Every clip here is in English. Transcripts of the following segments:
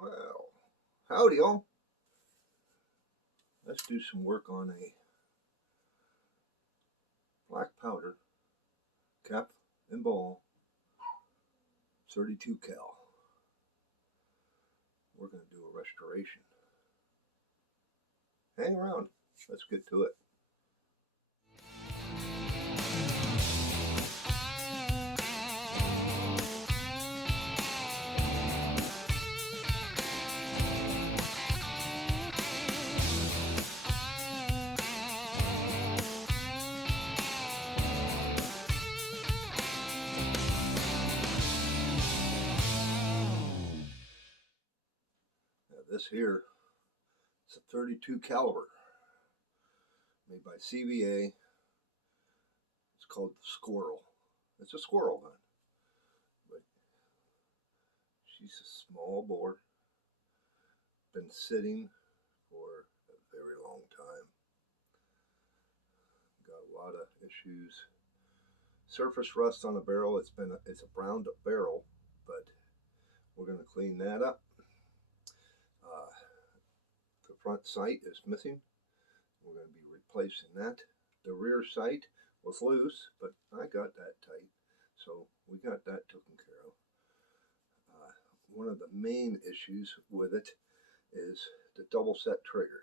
Well, howdy y'all. Let's do some work on a black powder cap and ball 32 cal. We're going to do a restoration. Hang around. Let's get to it. This here is a 32 caliber made by CVA. It's called the Squirrel. It's a squirrel gun, but she's a small bore. Been sitting for a very long time. Got a lot of issues. Surface rust on the barrel. It's a browned up barrel, but we're going to clean that up. The front sight is missing. We're going to be replacing that. The rear sight was loose, but I got that tight, so we got that taken care of. One of the main issues with it is the double set trigger.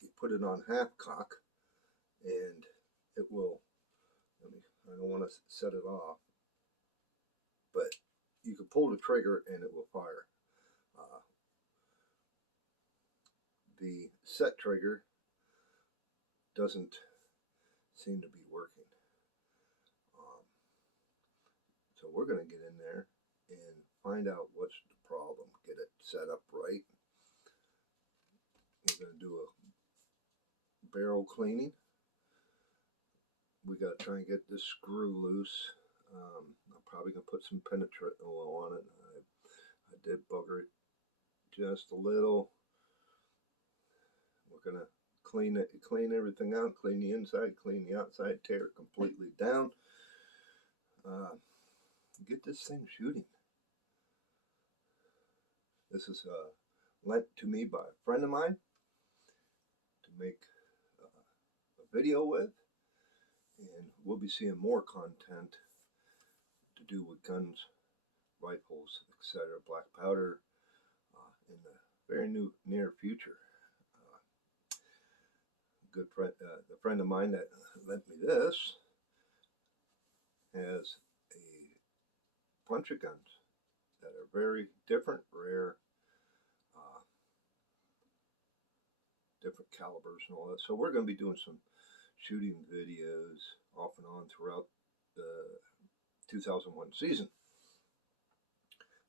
You put it on half cock and it will, I don't want to set it off, but you can pull the trigger and it will fire. The set trigger doesn't seem to be working. So we're going to get in there and find out what's the problem, get it set up right. We're going to do a barrel cleaning. We got to try and get this screw loose. I'm probably going to put some penetrant oil on it. I did bugger it just a little. We're going to clean everything out, clean the inside, clean the outside, tear it completely down. Get this thing shooting. This is lent to me by a friend of mine to make a video with, and we'll be seeing more content to do with guns, rifles, etc., black powder in the very near future. Good friend, the friend of mine that lent me this has a bunch of guns that are very different, rare, different calibers and all that. So we're going to be doing some shooting videos off and on throughout the 2001 season.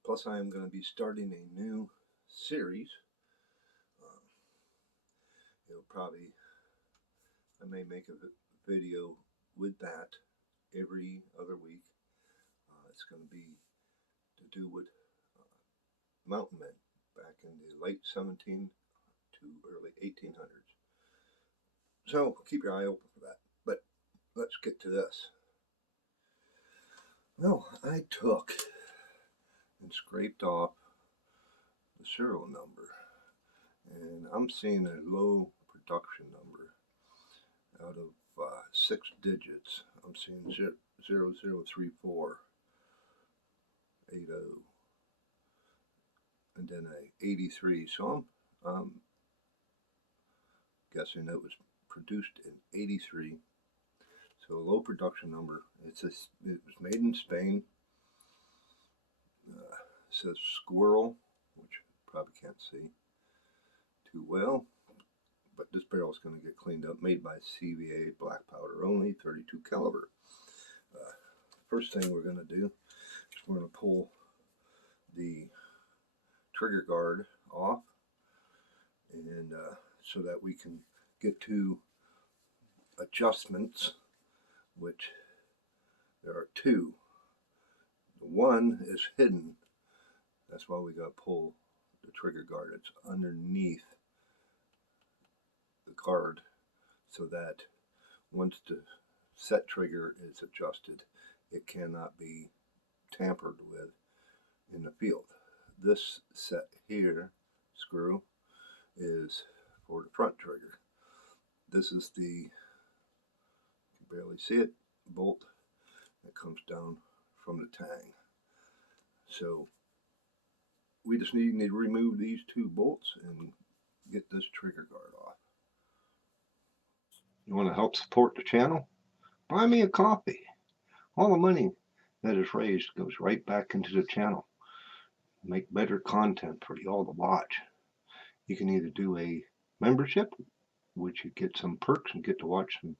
Plus I am going to be starting a new series. I may make a video with that every other week. It's going to be to do with mountain men back in the late 17 to early 1800s. So keep your eye open for that. But let's get to this. Well, I took and scraped off the serial number, and I'm seeing a low production number out of 6 digits. I'm seeing 003480 and then a 83. So I'm guessing that was produced in 83. So a low production number. It was made in Spain. It says Squirrel, which you probably can't see too well. But this barrel is going to get cleaned up. Made by CVA, black powder only, 32 caliber. First thing we're going to do is we're going to pull the trigger guard off, and so that we can get to adjustments, which there are 2. The one is hidden. That's why we got to pull the trigger guard. It's underneath the card, so that once the set trigger is adjusted, it cannot be tampered with in the field. This set here, screw, is for the front trigger. This is the, you can barely see it, bolt that comes down from the tang. So we just need to remove these two bolts and get this trigger guard off. You want to help support the channel? Buy me a coffee. All the money that is raised goes right back into the channel. Make better content for y'all to watch. You can either do a membership, which you get some perks and get to watch some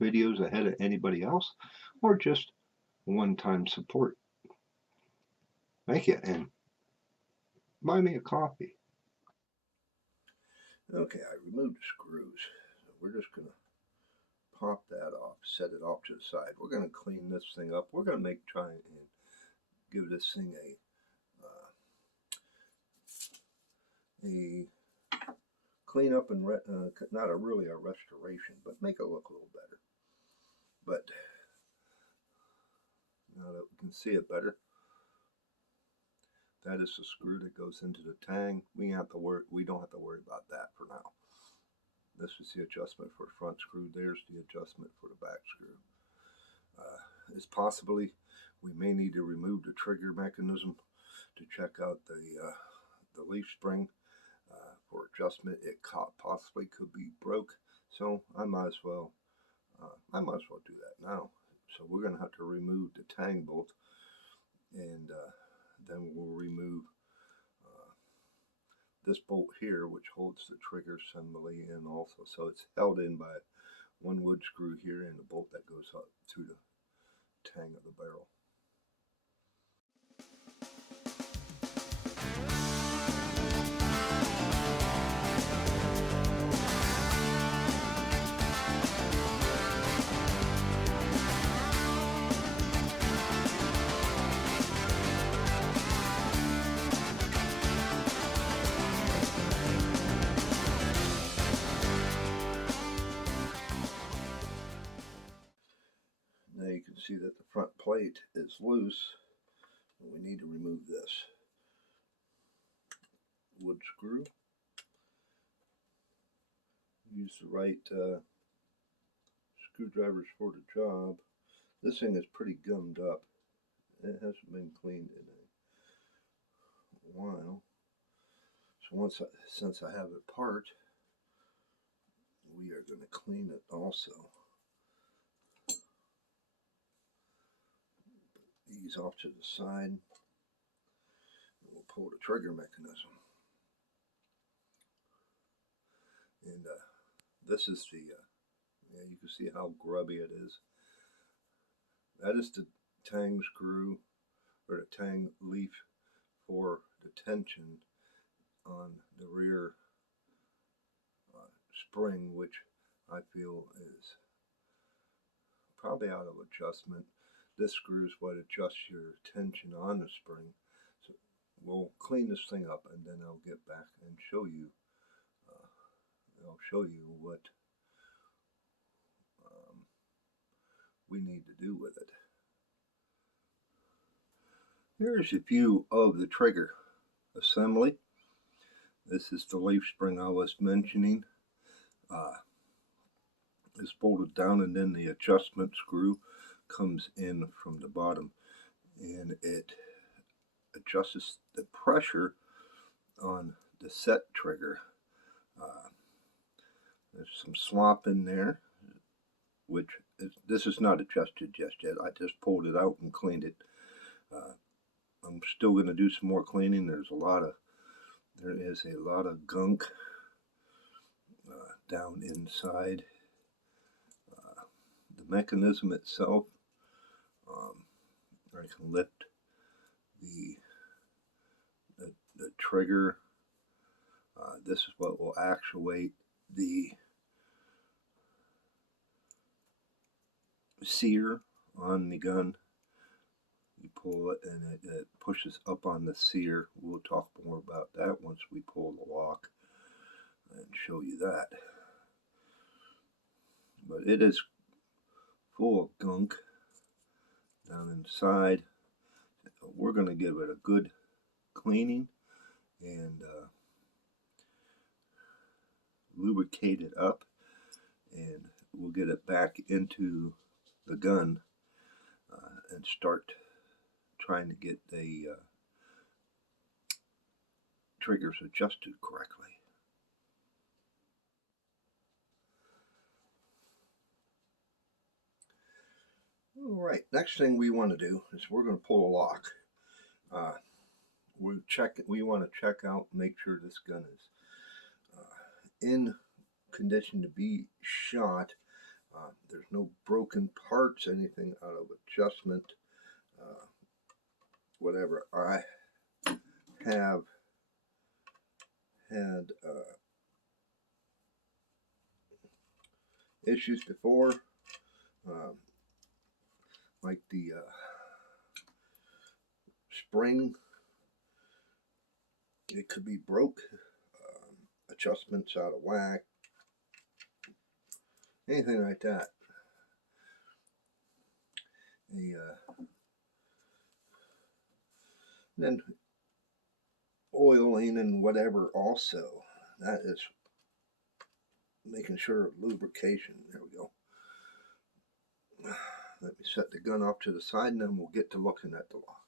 videos ahead of anybody else, or just one-time support. Thank you, and buy me a coffee. Okay, I removed the screws. So we're just going to pop that off, set it off to the side. We're going to clean this thing up. We're going to try and give this thing a clean up and not really a restoration, but make it look a little better. But now that we can see it better, that is the screw that goes into the tang. We don't have to worry about that for now. This is the adjustment for the front screw. There's the adjustment for the back screw. It's possibly we may need to remove the trigger mechanism to check out the leaf spring for adjustment. It possibly could be broke, so I might as well do that now. So we're going to have to remove the tang bolt, and then we'll remove this bolt here, which holds the trigger assembly in also. So it's held in by one wood screw here and the bolt that goes up to the tang of the barrel. Now you can see that the front plate is loose, and we need to remove this wood screw. Use the right screwdrivers for the job. This thing is pretty gummed up. It hasn't been cleaned in a while. So since I have it apart, we are going to clean it also. These off to the side. We'll pull the trigger mechanism. And this is the, you can see how grubby it is. That is the tang screw, or the tang leaf for the tension on the rear spring, which I feel is probably out of adjustment. This screw is what adjusts your tension on the spring. So we'll clean this thing up, and then I'll get back and show you. What we need to do with it. Here's a view of the trigger assembly. This is the leaf spring I was mentioning. It's bolted down, and then the adjustment screw comes in from the bottom, and it adjusts the pressure on the set trigger. There's some slop in there, which this is not adjusted just yet. I just pulled it out and cleaned it. I'm still going to do some more cleaning. There is a lot of gunk down inside. The mechanism itself, I can lift the trigger. This is what will actuate the sear on the gun. You pull it and it pushes up on the sear. We'll talk more about that once we pull the lock and show you that. But it is full of gunk down inside. So we're going to give it a good cleaning and lubricate it up, and we'll get it back into the gun and start trying to get the triggers adjusted correctly. Alright, next thing we want to do is we're going to pull a lock. We want to check out, make sure this gun is in condition to be shot. There's no broken parts, anything out of adjustment, whatever. I have had issues before, like the spring, it could be broke, adjustments out of whack, anything like that. Then oiling and whatever also, that is making sure lubrication. There we go. Let me set the gun off to the side and then we'll get to looking at the lock.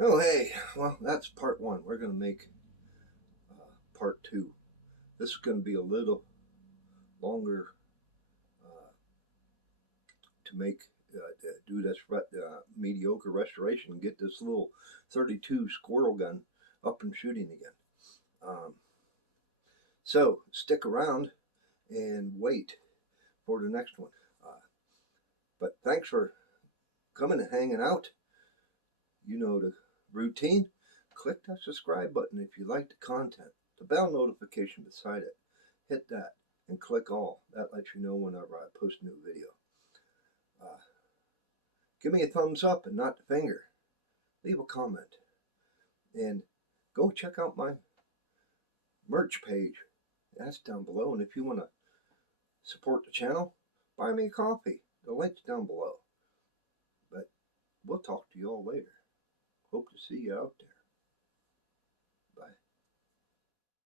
Oh hey, well that's part one. We're going to make part two. This is going to be a little longer to make, do this mediocre restoration and get this little 32 Squirrel gun up and shooting again. So stick around and wait for the next one. But thanks for coming and hanging out. You know the routine. Click that subscribe button if you like the content. The bell notification beside it. Hit that and click all. That lets you know whenever I post a new video. Give me a thumbs up and not the finger. Leave a comment. And go check out my merch page. That's down below. And if you want to support the channel, buy me a coffee. The link's down below. But we'll talk to you all later. Hope to see you out there.